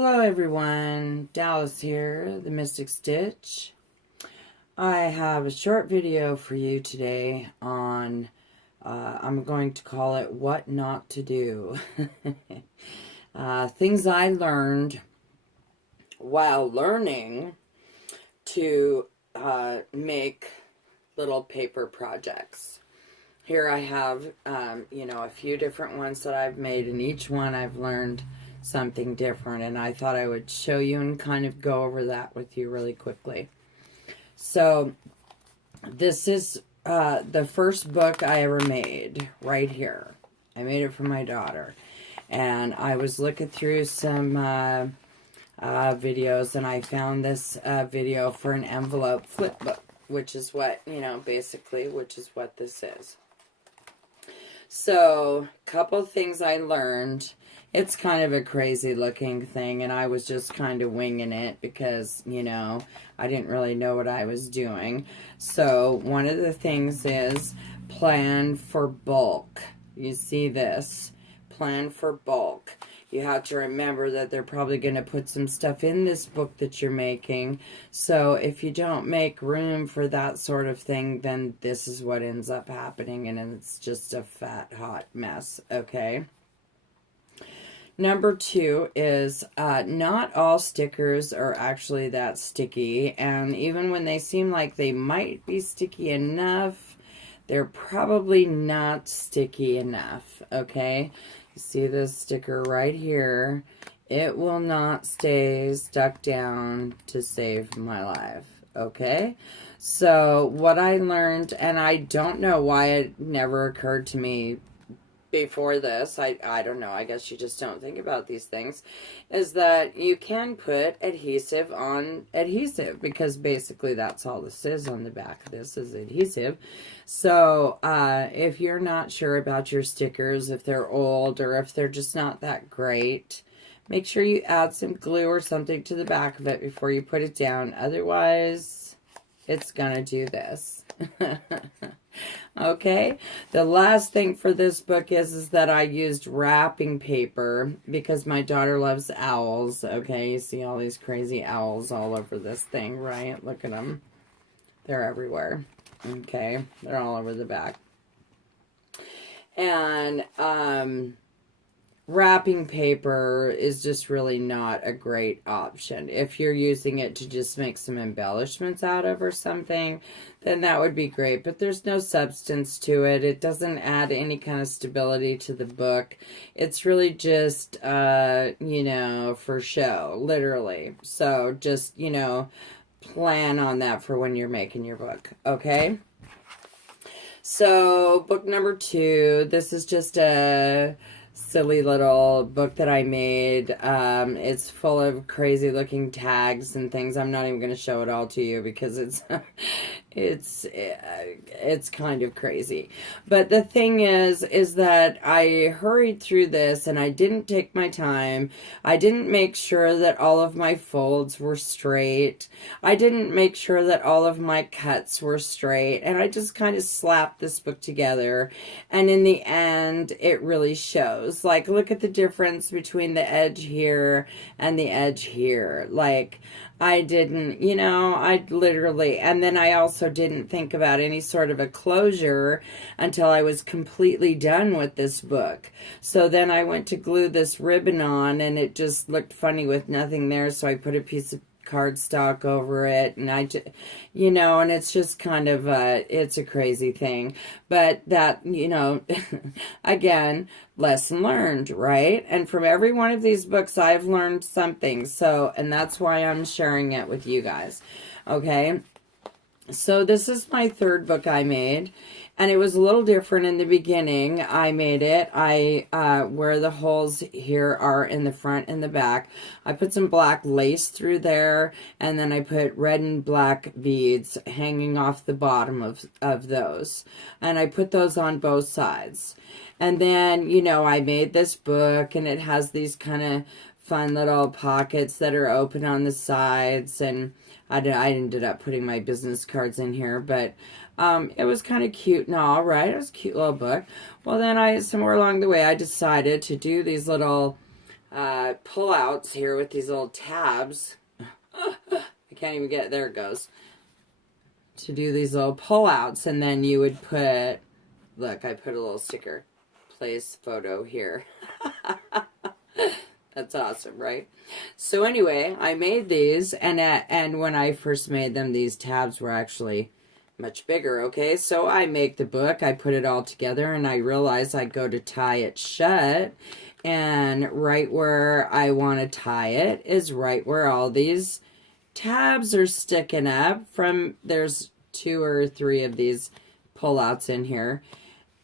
Hello everyone, Dallas here, the Mystic Stitch. I have a short video for you today on, I'm going to call it What Not to Do. Things I learned while learning to make little paper projects. Here I have, a few different ones that I've made, and each one I've learned something different, and I thought I would show you and kind of go over that with you really quickly. So this is the first book I ever made right here. I made it for my daughter, and I was looking through some videos, and I found this video for an envelope flip book, which is what, which is what this is. So, couple things I learned. It's kind of a crazy looking thing, and I was just kind of winging it because, I didn't really know what I was doing. So, one of the things is plan for bulk. You see this? Plan for bulk. You have to remember that they're probably going to put some stuff in this book that you're making. So if you don't make room for that sort of thing, then this is what ends up happening, and it's just a fat, hot mess, okay? Number 2 is not all stickers are actually that sticky, and even when they seem like they might be sticky enough, they're probably not sticky enough, okay? See this sticker right here? It will not stay stuck down to save my life, okay? So what I learned, and I don't know why it never occurred to me before this, I don't know, I guess you just don't think about these things, is that you can put adhesive on adhesive, because basically that's all this is on the back of this is adhesive. So if you're not sure about your stickers, if they're old or if they're just not that great, make sure you add some glue or something to the back of it before you put it down. Otherwise, it's gonna do this. Okay, the last thing for this book is that I used wrapping paper because my daughter loves owls. Okay, you see all these crazy owls all over this thing, right? Look at them. They're everywhere. Okay, they're all over the back. And wrapping paper is just really not a great option. If you're using it to just make some embellishments out of or something, then that would be great. But there's no substance to it. It doesn't add any kind of stability to the book. It's really just, for show, literally. So just, plan on that for when you're making your book, okay? So, book number 2, this is just a silly little book that I made. It's full of crazy looking tags and things. I'm not even going to show it all to you because it's kind of crazy. But the thing is that I hurried through this and I didn't take my time. I didn't make sure that all of my folds were straight. I didn't make sure that all of my cuts were straight. And I just kind of slapped this book together. And in the end, it really shows. Like, look at the difference between the edge here and the edge here. Like, I didn't, I literally, and then I also didn't think about any sort of a closure until I was completely done with this book. So then I went to glue this ribbon on, and it just looked funny with nothing there, so I put a piece of cardstock over it, and and it's just kind of it's a crazy thing. But that, again, lesson learned, right? And from every one of these books, I've learned something. So, and that's why I'm sharing it with you guys. Okay. So this is my 3rd book I made, and it was a little different in the beginning. I made it, where the holes here are in the front and the back, I put some black lace through there, and then I put red and black beads hanging off the bottom of those, and I put those on both sides. And then, I made this book, and it has these kind of fun little pockets that are open on the sides, and I ended up putting my business cards in here, but it was kind of cute and all, right? It was a cute little book. Well, then somewhere along the way, I decided to do these little pull-outs here with these little tabs. I can't even get, there it goes. To do these little pull-outs, and then you would put, look, I put a little sticker, place photo here. That's awesome, right? So anyway, I made these, and when I first made them, these tabs were actually much bigger, okay? So I make the book, I put it all together, and I realized I'd go to tie it shut, and right where I want to tie it is right where all these tabs are sticking up from, there's 2 or 3 of these pull-outs in here.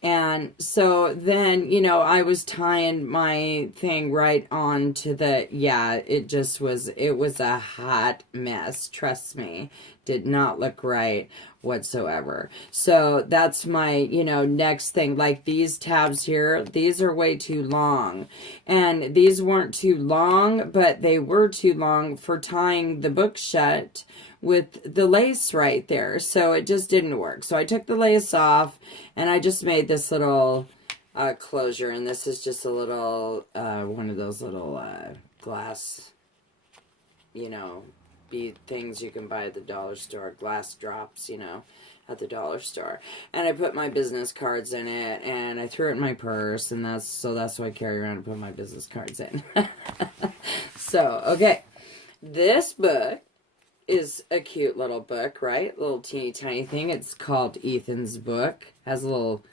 And so then, you know, I was tying my thing right on to the, yeah, it was a hot mess. Trust me, did not look right whatsoever. So that's my, you know, next thing. Like these tabs here, these are way too long. And these weren't too long, but they were too long for tying the book shut with the lace right there. So it just didn't work. So I took the lace off and I just made this little closure. And this is just a little, one of those little glass, you know, bead things you can buy at the dollar store. Glass drops, you know, at the dollar store. And I put my business cards in it and I threw it in my purse. And that's what I carry around and put my business cards in. So, okay. This book is a cute little book, right? Little teeny tiny thing. It's called Ethan's Book. Has a little,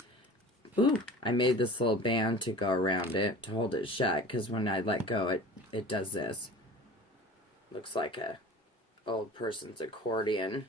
ooh, I made this little band to go around it to hold it shut, because when I let go, it does this. Looks like a old person's accordion.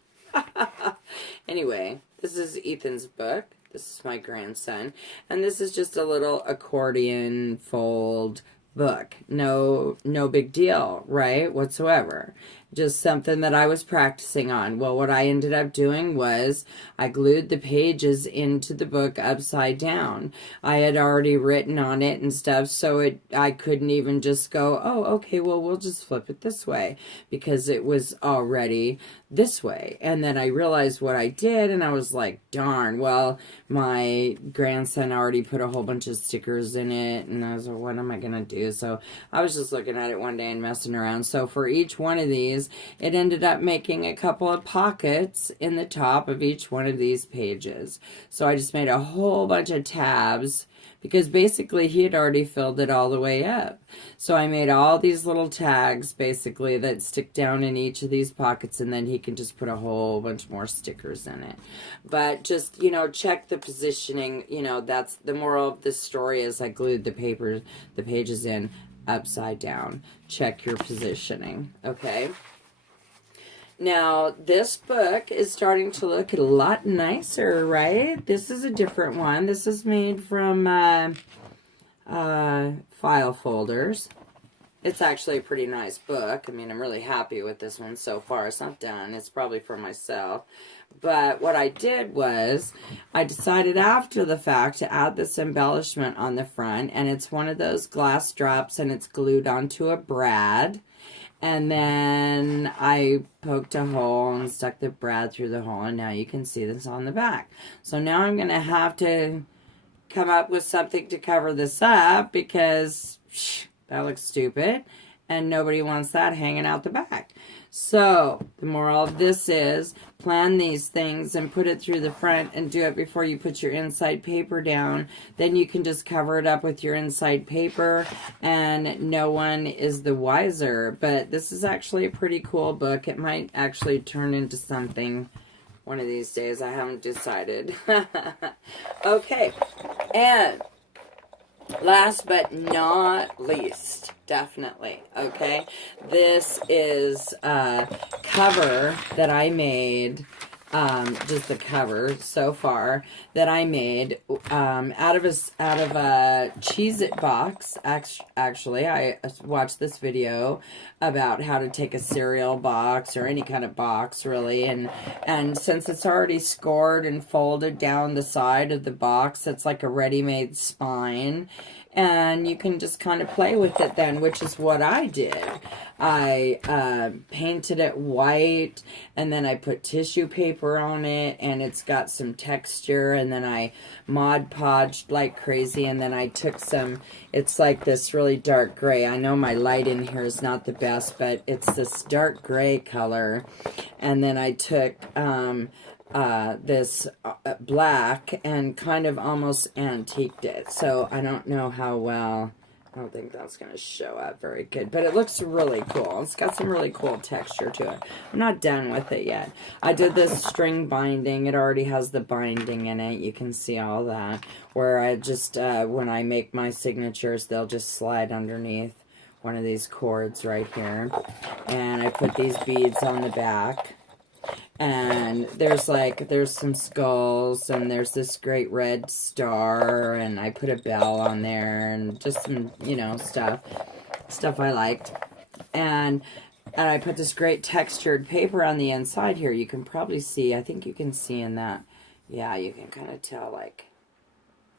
Anyway, this is Ethan's book. This is my grandson. And this is just a little accordion fold book. No big deal, right? Whatsoever. Just something that I was practicing on. Well, what I ended up doing was I glued the pages into the book upside down. I had already written on it and stuff, so I couldn't even just go, oh, okay, well, we'll just flip it this way, because it was already this way. And then I realized what I did, and I was like, darn, well, my grandson already put a whole bunch of stickers in it, and I was like, what am I going to do? So I was just looking at it one day and messing around. So for each one of these, it ended up making a couple of pockets in the top of each one of these pages. So I just made a whole bunch of tabs, because basically he had already filled it all the way up. So I made all these little tags basically that stick down in each of these pockets, and then he can just put a whole bunch more stickers in it. But just, you know, check the positioning. You know, that's the moral of this story, is I glued the pages in upside down. Check your positioning, okay? Now, this book is starting to look a lot nicer, right? This is a different one. This is made from file folders. It's actually a pretty nice book. I mean, I'm really happy with this one so far. It's not done. It's probably for myself. But what I did was, I decided after the fact to add this embellishment on the front. And it's one of those glass drops, and it's glued onto a brad. And then I poked a hole and stuck the brad through the hole, and now you can see this on the back. So now I'm going to have to come up with something to cover this up, because that looks stupid, and nobody wants that hanging out the back. So the moral of this is, plan these things and put it through the front, and do it before you put your inside paper down. Then you can just cover it up with your inside paper, and no one is the wiser. But this is actually a pretty cool book. It might actually turn into something one of these days. I haven't decided. Okay, and last but not least, definitely, okay, this is a cover that I made, just the cover so far that I made out of a Cheez-It box. Actually, I watched this video about how to take a cereal box, or any kind of box really, and since it's already scored and folded down the side of the box, it's like a ready-made spine. And you can just kind of play with it then, which is what I did. I painted it white, and then I put tissue paper on it, and it's got some texture, and then I Mod Podged like crazy, and then I took some, it's like this really dark gray. I know my light in here is not the best, but it's this dark gray color, and then I took this black and kind of almost antiqued it. So I don't know how well, I don't think that's going to show up very good, but it looks really cool. It's got some really cool texture to it. I'm not done with it yet. I did this string binding. It already has the binding in it. You can see all that. Where I just, when I make my signatures, they'll just slide underneath one of these cords right here. And I put these beads on the back. And there's some skulls, and there's this great red star, and I put a bell on there, and just some, you know, stuff I liked. And I put this great textured paper on the inside here. You can probably see, I think you can see in that, yeah, you can kind of tell, like,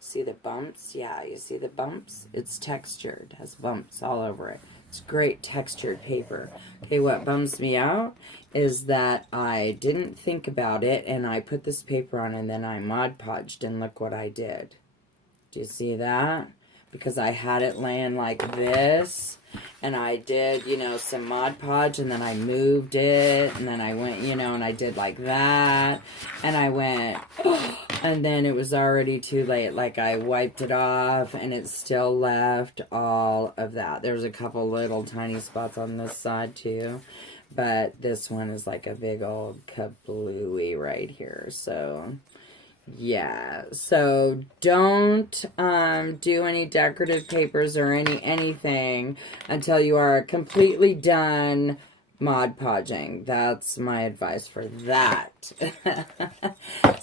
see the bumps? Yeah, you see the bumps? It's textured, has bumps all over it. It's great textured paper. Okay, what bums me out is that I didn't think about it, and I put this paper on, and then I Mod Podged, and look what I did. Do you see that? Because I had it laying like this, and I did, you know, some Mod Podge, and then I moved it, and then I went, you know, and I did like that, and I went, and then it was already too late. Like, I wiped it off, and it still left all of that. There's a couple little tiny spots on this side, too. But this one is like a big old kablooey right here. So, yeah. So, don't do any decorative papers or anything until you are completely done Mod Podging. That's my advice for that.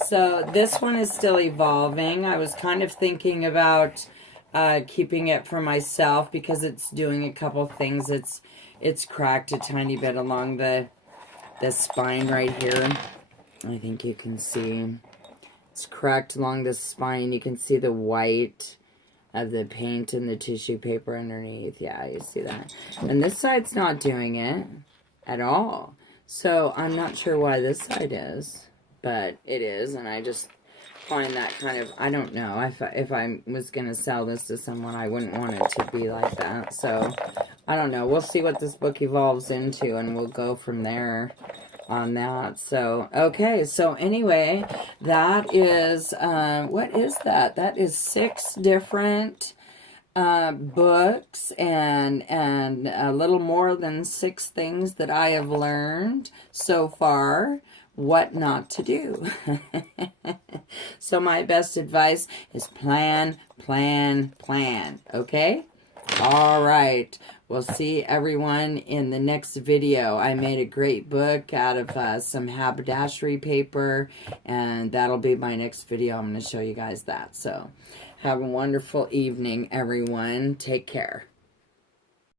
So, this one is still evolving. I was kind of thinking about keeping it for myself because it's doing a couple things. It's cracked a tiny bit along the spine right here. I think you can see. It's cracked along the spine. You can see the white of the paint and the tissue paper underneath. Yeah, you see that. And this side's not doing it at all. So I'm not sure why this side is. But it is, and I just find that kind of, I don't know, if I was going to sell this to someone, I wouldn't want it to be like that. So, I don't know. We'll see what this book evolves into, and we'll go from there on that. So, okay. So, anyway, that is, what is that? That is 6 different books and a little more than 6 things that I have learned so far what not to do. So my best advice is plan, plan, plan. Okay? All right. We'll see everyone in the next video. I made a great book out of some haberdashery paper, and that'll be my next video. I'm going to show you guys that. So have a wonderful evening, everyone. Take care.